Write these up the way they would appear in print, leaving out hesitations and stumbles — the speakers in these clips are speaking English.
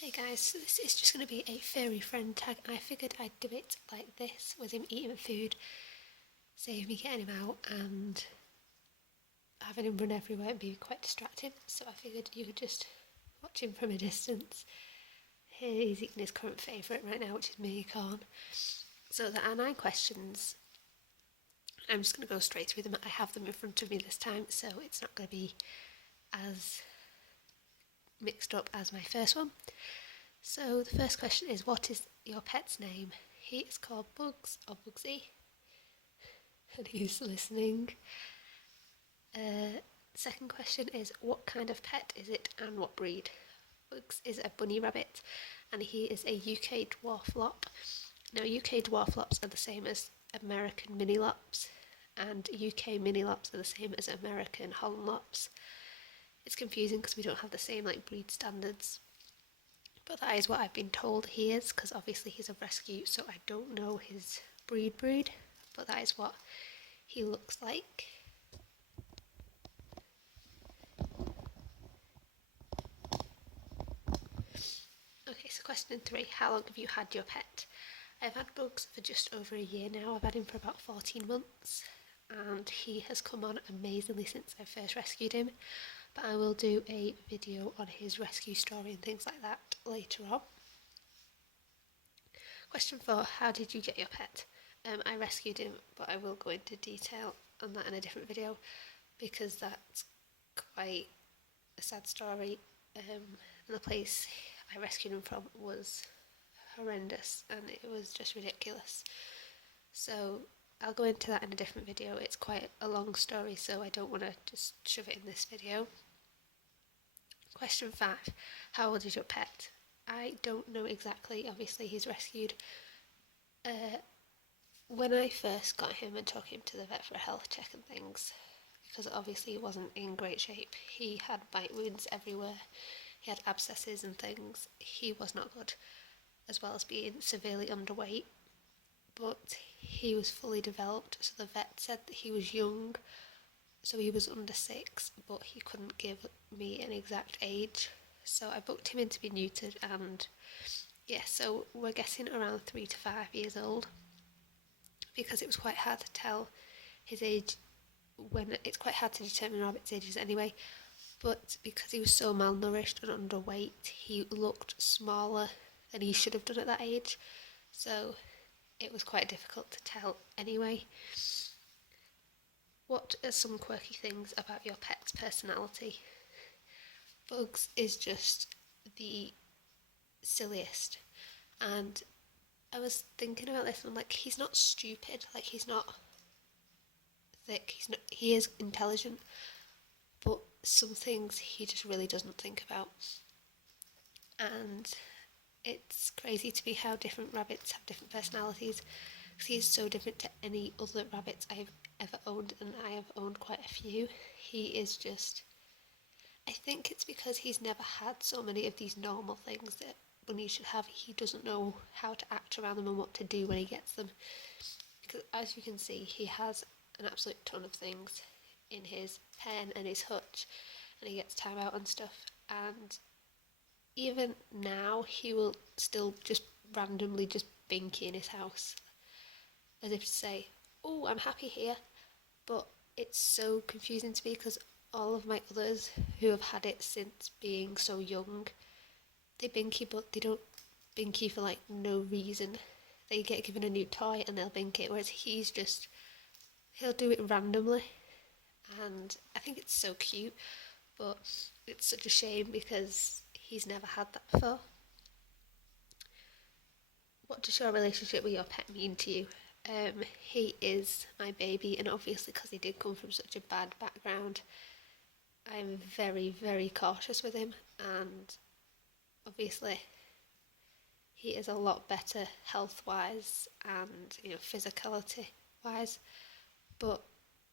Hey guys, so this is just going to be a furry friend tag, and I figured I'd do it like this with him eating food, save me getting him out and having him run everywhere and be quite distracting. So I figured you could just watch him from a distance. Here he's eating his current favourite right now, which is mini corn. So there are 9 questions. I'm just going to go straight through them. I have them in front of me this time, so it's not going to be as mixed up as my first one. So the first question is, what is your pet's name? He is called Bugs or Bugsy, and he's listening. Second question is, what kind of pet is it and what breed? Bugs is a bunny rabbit, and he is a UK dwarf lop. Now, UK dwarf lops are the same as American mini lops, and UK mini lops are the same as American Holland lops. It's confusing because we don't have the same breed standards. But that is what I've been told he is, because obviously he's a rescue, so I don't know his breed, but that is what he looks like. Okay, so question 3, how long have you had your pet? I've had Bugs for just over a year now. I've had him for about 14 months, and he has come on amazingly since I first rescued him, but I will do a video on his rescue story and things like that later on. Question 4, how did you get your pet? I rescued him, but I will go into detail on that in a different video because that's quite a sad story. The place I rescued him from was horrendous and it was just ridiculous. So I'll go into that in a different video. It's quite a long story, so I don't want to just shove it in this video. Question 5, how old is your pet? I don't know exactly. Obviously he's rescued. When I first got him and took him to the vet for a health check and things, because obviously he wasn't in great shape, he had bite wounds everywhere, he had abscesses and things, he was not good, as well as being severely underweight, but he was fully developed, so the vet said that he was young, so he was under 6, but he couldn't give me an exact age, so I booked him in to be neutered, and yeah, so we're guessing around 3 to 5 years old, because it was quite hard to tell his age when it's quite hard to determine rabbits' ages anyway, but because he was so malnourished and underweight, he looked smaller than he should have done at that age, so it was quite difficult to tell anyway. What are some quirky things about your pet's personality? Bugs is just the silliest, and I was thinking about this and I'm like, he's not stupid, he's not thick, he is intelligent, but some things he just really doesn't think about. And it's crazy to me how different rabbits have different personalities, because he is so different to any other rabbits I've ever owned, and I have owned quite a few. He is just, I think it's because he's never had so many of these normal things that bunnies should have. He doesn't know how to act around them and what to do when he gets them, because as you can see, he has an absolute ton of things in his pen and his hutch, and he gets time out and stuff, and even now he will still just randomly just binky in his house as if to say, oh, I'm happy here, but it's so confusing to me because all of my others who have had it since being so young, they binky, but they don't binky for no reason. They get given a new toy and they'll bink it, whereas he'll do it randomly, and I think it's so cute, but it's such a shame because he's never had that before. What does your relationship with your pet mean to you? He is my baby, and obviously because he did come from such a bad background, I'm very, very cautious with him, and obviously he is a lot better health-wise and physicality-wise, but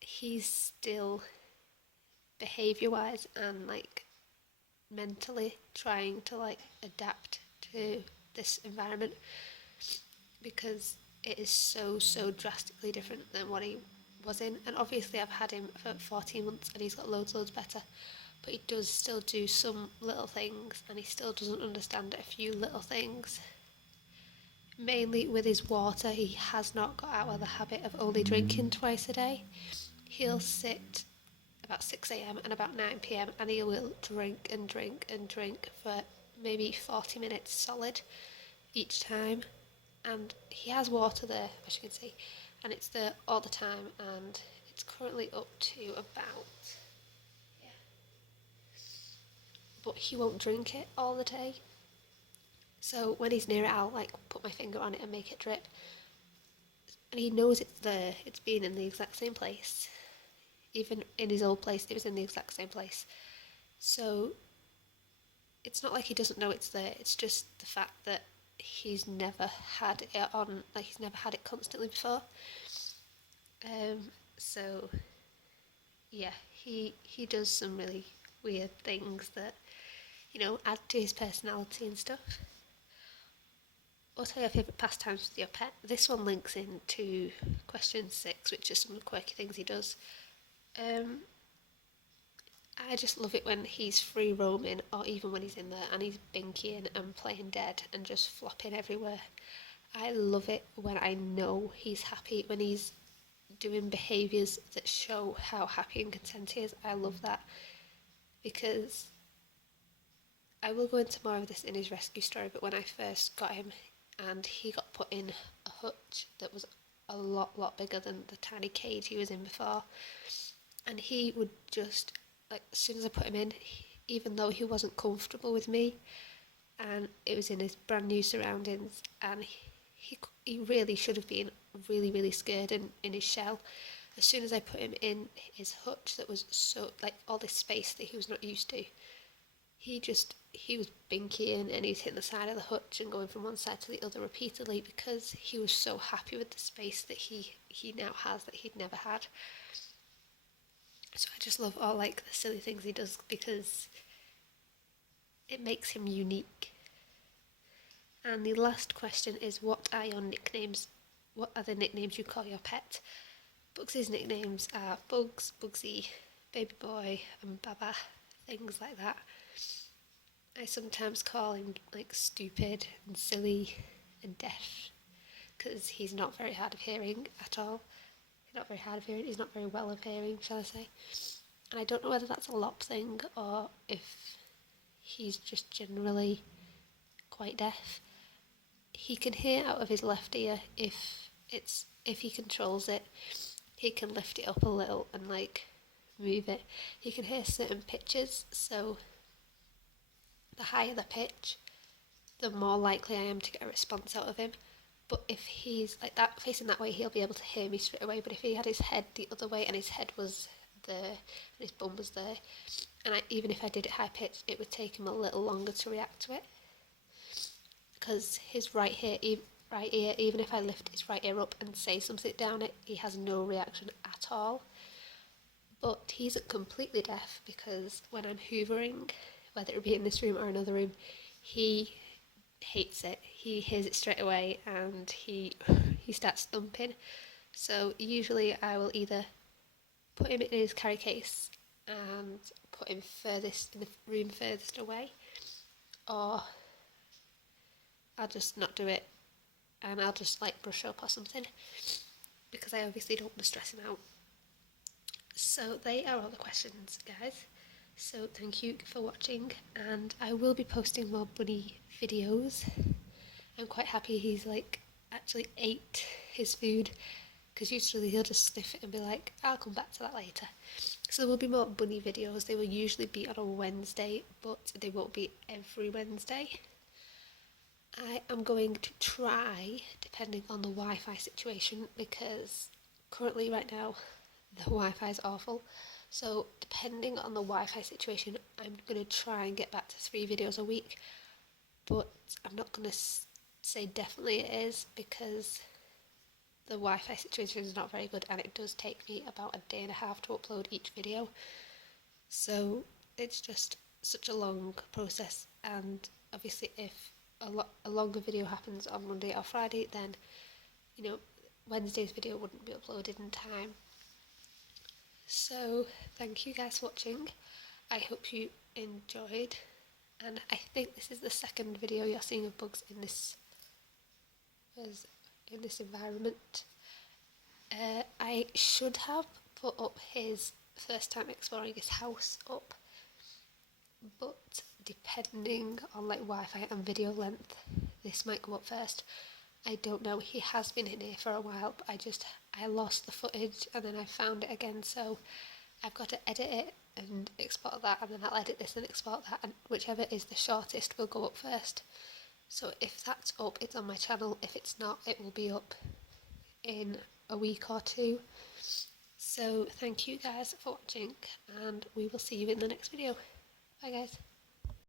he's still behaviour-wise and mentally trying to adapt to this environment, because it is so drastically different than what he was in. And obviously I've had him for 14 months and he's got loads better, but he does still do some little things, and he still doesn't understand a few little things. Mainly with his water, he has not got out of the habit of only drinking twice a day. He'll sit about 6 a.m. and about 9 p.m. and he will drink and drink and drink for maybe 40 minutes solid each time. And he has water there, as you can see, and it's there all the time, and it's currently up to about, but he won't drink it all the day. So when he's near it, I'll like put my finger on it and make it drip, and he knows it's there. It's been in the exact same place. Even in his old place, it was in the exact same place. So it's not like he doesn't know it's there. It's just the fact that he's never had it on, like he's never had it constantly before. So yeah, he does some really weird things that, you know, add to his personality and stuff. What are your favourite pastimes with your pet? This one links into question 6, which is some quirky things he does. I just love it when he's free roaming, or even when he's in there and he's binkying and playing dead and just flopping everywhere. I love it when I know he's happy, when he's doing behaviours that show how happy and content he is. I love that, because I will go into more of this in his rescue story, but when I first got him and he got put in a hutch that was a lot bigger than the tiny cage he was in before, and he would just, like, as soon as I put him in, even though he wasn't comfortable with me and it was in his brand new surroundings, and he really should have been really scared in his shell, as soon as I put him in his hutch that was so, like, all this space that he was not used to, he was binkying and he was hitting the side of the hutch and going from one side to the other repeatedly, because he was so happy with the space that he now has that he'd never had. So I just love all, like, the silly things he does, because it makes him unique. And the last question is, what are your nicknames? What are the nicknames you call your pet? Bugsy's nicknames are Bugs, Bugsy, Baby Boy and Baba, things like that. I sometimes call him, like, stupid and silly and deaf, because he's not very hard of hearing at all. He's not very hard of hearing, he's not very well of hearing, shall I say. And I don't know whether that's a lop thing or if he's just generally quite deaf. He can hear out of his left ear if he controls it. He can lift it up a little and, like, move it. He can hear certain pitches, so the higher the pitch, the more likely I am to get a response out of him. But if he's like that, facing that way, he'll be able to hear me straight away. But if he had his head the other way and his head was there and his bum was there, and even if I did it high pitched, it would take him a little longer to react to it, because his right ear, even if I lift his right ear up and say something down it, he has no reaction at all. But he isn't completely deaf, because when I'm hoovering, whether it be in this room or another room, he hates it. He hears it straight away and he starts thumping. So usually I will either put him in his carry case and put him furthest in the room furthest away, or I'll just not do it and I'll just, like, brush up or something, because I obviously don't want to stress him out. So they are all the questions, guys. So thank you for watching, and I will be posting more bunny videos. I'm quite happy he's, like, actually ate his food, because usually he'll just sniff it and be like, I'll come back to that later. So there will be more bunny videos. They will usually be on a Wednesday, but they won't be every Wednesday. I am going to try, depending on the Wi-Fi situation, because currently right now the Wi-Fi is awful. So depending on the Wi-Fi situation, I'm going to try and get back to 3 videos a week, but I'm not going to say definitely it is, because the Wi-Fi situation is not very good and it does take me about a day and a half to upload each video. So it's just such a long process, and obviously if a longer video happens on Monday or Friday, then, you know, Wednesday's video wouldn't be uploaded in time. So thank you guys for watching. I hope you enjoyed, and I think this is the second video you're seeing of Bugs in this environment. I should have put up his first time exploring his house up, but depending on like Wi-Fi and video length, this might go up first. I don't know. He has been in here for a while, but I lost the footage and then I found it again, so I've got to edit it and export that, and then I'll edit this and export that, and whichever is the shortest will go up first. So if that's up, it's on my channel. If it's not, it will be up in a week or two. So thank you guys for watching, and we will see you in the next video. Bye guys.